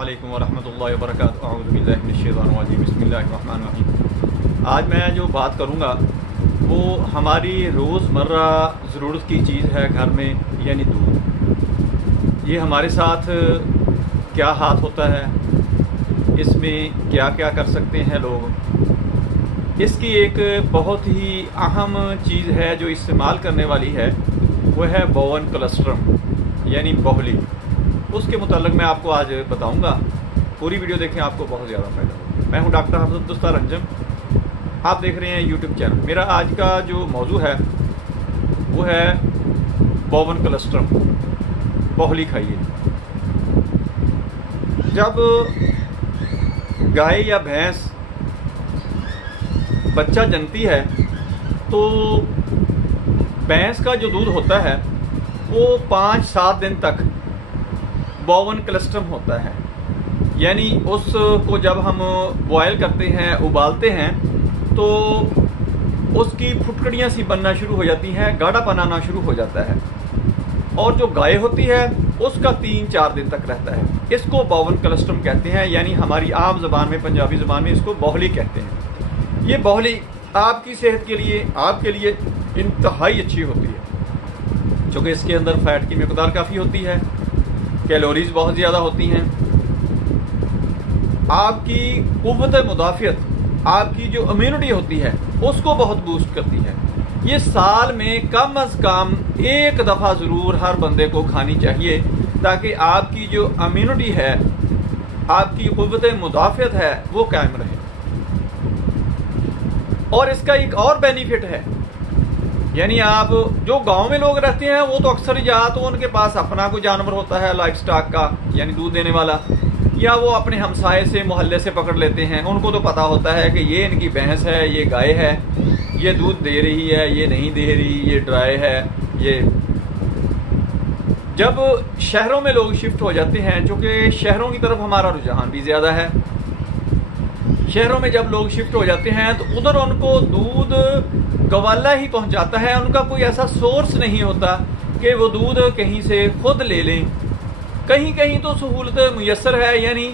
अस्सलामुअलैकुम वरहमतुल्लाहि वबरकातुहू। अऊज़ु बिल्लाहि मिनश्शैतानिर्रजीम। बिस्मिल्लाहिर्रहमानिर्रहीम। आज मैं जो बात करूँगा वो हमारी रोज़मर्रा ज़रूरत की चीज़ है घर में, यानी दूध। ये हमारे साथ क्या हाथ होता है, इसमें क्या क्या कर सकते हैं लोग। इसकी एक बहुत ही अहम चीज़ है जो इस्तेमाल करने वाली है, वो है बोवन कोलेस्ट्रम यानी बोहली। उसके मुताल्लिक़ मैं आपको आज बताऊंगा। पूरी वीडियो देखें, आपको बहुत ज़्यादा फ़ायदा होगा। मैं हूं डॉक्टर हफज़त दुस्तार अंजम, आप देख रहे हैं यूट्यूब चैनल। मेरा आज का जो मौजू है वो है बोवन कोलेस्ट्रम, बोहली खाइए। जब गाय या भैंस बच्चा जनती है तो भैंस का जो दूध होता है वो 5-7 दिन तक बोवन कोलेस्ट्रम होता है। यानी उसको जब हम बॉयल करते हैं, उबालते हैं, तो उसकी फुटकड़ियाँ सी बनना शुरू हो जाती हैं, गाढ़ापन आना शुरू हो जाता है। और जो गाय होती है उसका 3-4 दिन तक रहता है। इसको बोवन कोलेस्ट्रम कहते हैं, यानी हमारी आम ज़बान में, पंजाबी ज़बान में इसको बोहली कहते हैं। ये बोहली आपकी सेहत के लिए, आपके लिए इंतहाई अच्छी होती है, क्योंकि इसके अंदर फैट की मिकदार काफ़ी होती है, कैलोरीज बहुत ज़्यादा होती हैं। आपकी कुव्वत मुदाफ़ियत, आपकी जो इम्यूनिटी होती है उसको बहुत बूस्ट करती है। ये साल में कम अज़ कम एक दफ़ा ज़रूर हर बंदे को खानी चाहिए, ताकि आपकी जो इम्यूनिटी है, आपकी कुव्वत मुदाफ़ियत है, वो कायम रहे। और इसका एक और बेनिफिट है, यानी आप जो गांव में लोग रहते हैं वो तो अक्सर या तो उनके पास अपना कोई जानवर होता है लाइफ स्टॉक का, यानी दूध देने वाला, या वो अपने हमसाये से, मोहल्ले से पकड़ लेते हैं। उनको तो पता होता है कि ये इनकी भैंस है, ये गाय है, ये दूध दे रही है, ये नहीं दे रही, ये ड्राई है। ये जब शहरों में लोग शिफ्ट हो जाते हैं, चूँकि शहरों की तरफ हमारा रुझान भी ज़्यादा है, शहरों में जब लोग शिफ्ट हो जाते हैं तो उधर उनको दूध गवाला ही पहुंचाता है। उनका कोई ऐसा सोर्स नहीं होता कि वो दूध कहीं से खुद ले लें। कहीं कहीं तो सहूलत मुयस्सर है, यानी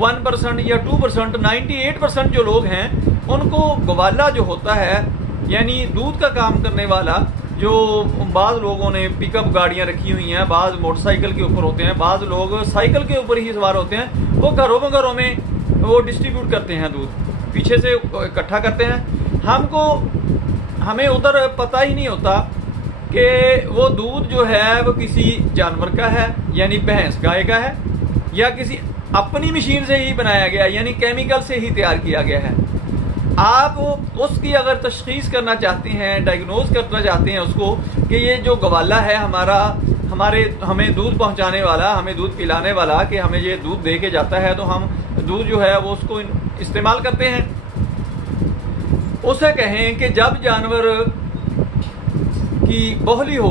1% या 2%, 98% जो लोग हैं उनको गवाला जो होता है, यानी दूध का काम करने वाला, जो बाज़ लोगों ने पिकअप गाड़ियां रखी हुई हैं, बाज़ मोटरसाइकिल के ऊपर होते हैं, बाज़ लोग साइकिल के ऊपर ही सवार होते हैं, वो घरों में वो डिस्ट्रीब्यूट करते हैं दूध, पीछे से इकट्ठा करते हैं। हमें उधर पता ही नहीं होता कि वो दूध जो है वो किसी जानवर का है, यानी भैंस गाय का है, या किसी अपनी मशीन से ही बनाया गया, यानी केमिकल से ही तैयार किया गया है। आप उसकी अगर तशखीस करना चाहते हैं, डायग्नोज करना चाहते हैं उसको कि ये जो गवाला है हमें दूध पहुंचाने वाला, हमें दूध पिलाने वाला, कि हमें ये दूध दे के जाता है, तो हम दूध जो है वो उसको इस्तेमाल करते हैं। उसे कहें कि जब जानवर की बोहली हो,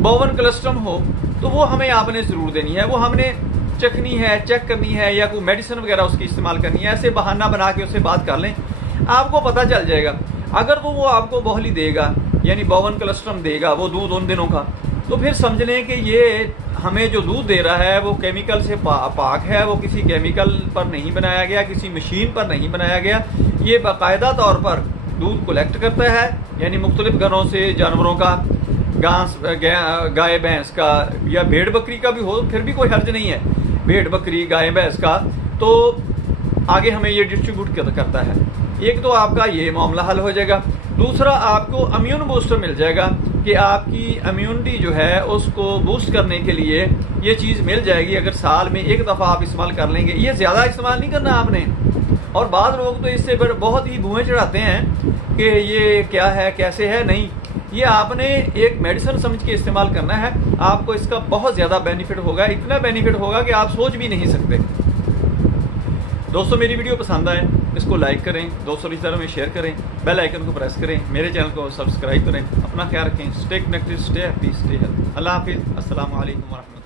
बोवन कोलेस्ट्रम हो, तो वो हमें आपने ज़रूर देनी है। वो हमने चखनी है, चेक करनी है, या कोई मेडिसिन वगैरह उसकी इस्तेमाल करनी है। ऐसे बहाना बना के उससे बात कर लें, आपको पता चल जाएगा। अगर तो वो आपको बोहली देगा, यानी बोवन कोलेस्ट्रम देगा, वो दूध उन दिनों का, तो फिर समझ लें कि ये हमें जो दूध दे रहा है वो केमिकल से पाक है। वो किसी केमिकल पर नहीं बनाया गया, किसी मशीन पर नहीं बनाया गया। ये बाकायदा तौर पर दूध कलेक्ट करता है, यानी मुख्तलिफ घरों से जानवरों का, गाय भैंस का या भेड़ बकरी का भी हो, फिर भी कोई हर्ज नहीं है, भेड़ बकरी गाय भैंस का, तो आगे हमें ये डिस्ट्रीब्यूट करता है। एक तो आपका ये मामला हल हो जाएगा। दूसरा, आपको इम्यून बूस्टर मिल जाएगा कि आपकी इम्यूनिटी जो है उसको बूस्ट करने के लिए ये चीज़ मिल जाएगी। अगर साल में एक दफ़ा आप इस्तेमाल कर लेंगे, ये ज़्यादा इस्तेमाल नहीं करना आपने। और बाद लोग तो इससे बहुत ही भुएं चढ़ाते हैं कि ये क्या है, कैसे है। नहीं, ये आपने एक मेडिसिन समझ के इस्तेमाल करना है। आपको इसका बहुत ज़्यादा बेनिफिट होगा, इतना बेनिफिट होगा कि आप सोच भी नहीं सकते। दोस्तों, मेरी वीडियो पसंद आए इसको लाइक करें, दोस्तों रिश्तेदारों में शेयर करें, बेल आइकन को प्रेस करें, मेरे चैनल को सब्सक्राइब करें। अपना ख्याल रखें, stay connected, stay happy, stay health. अल्लाह हाफिज़, अस्सलाम वालेकुम व रहमतुल्लाह।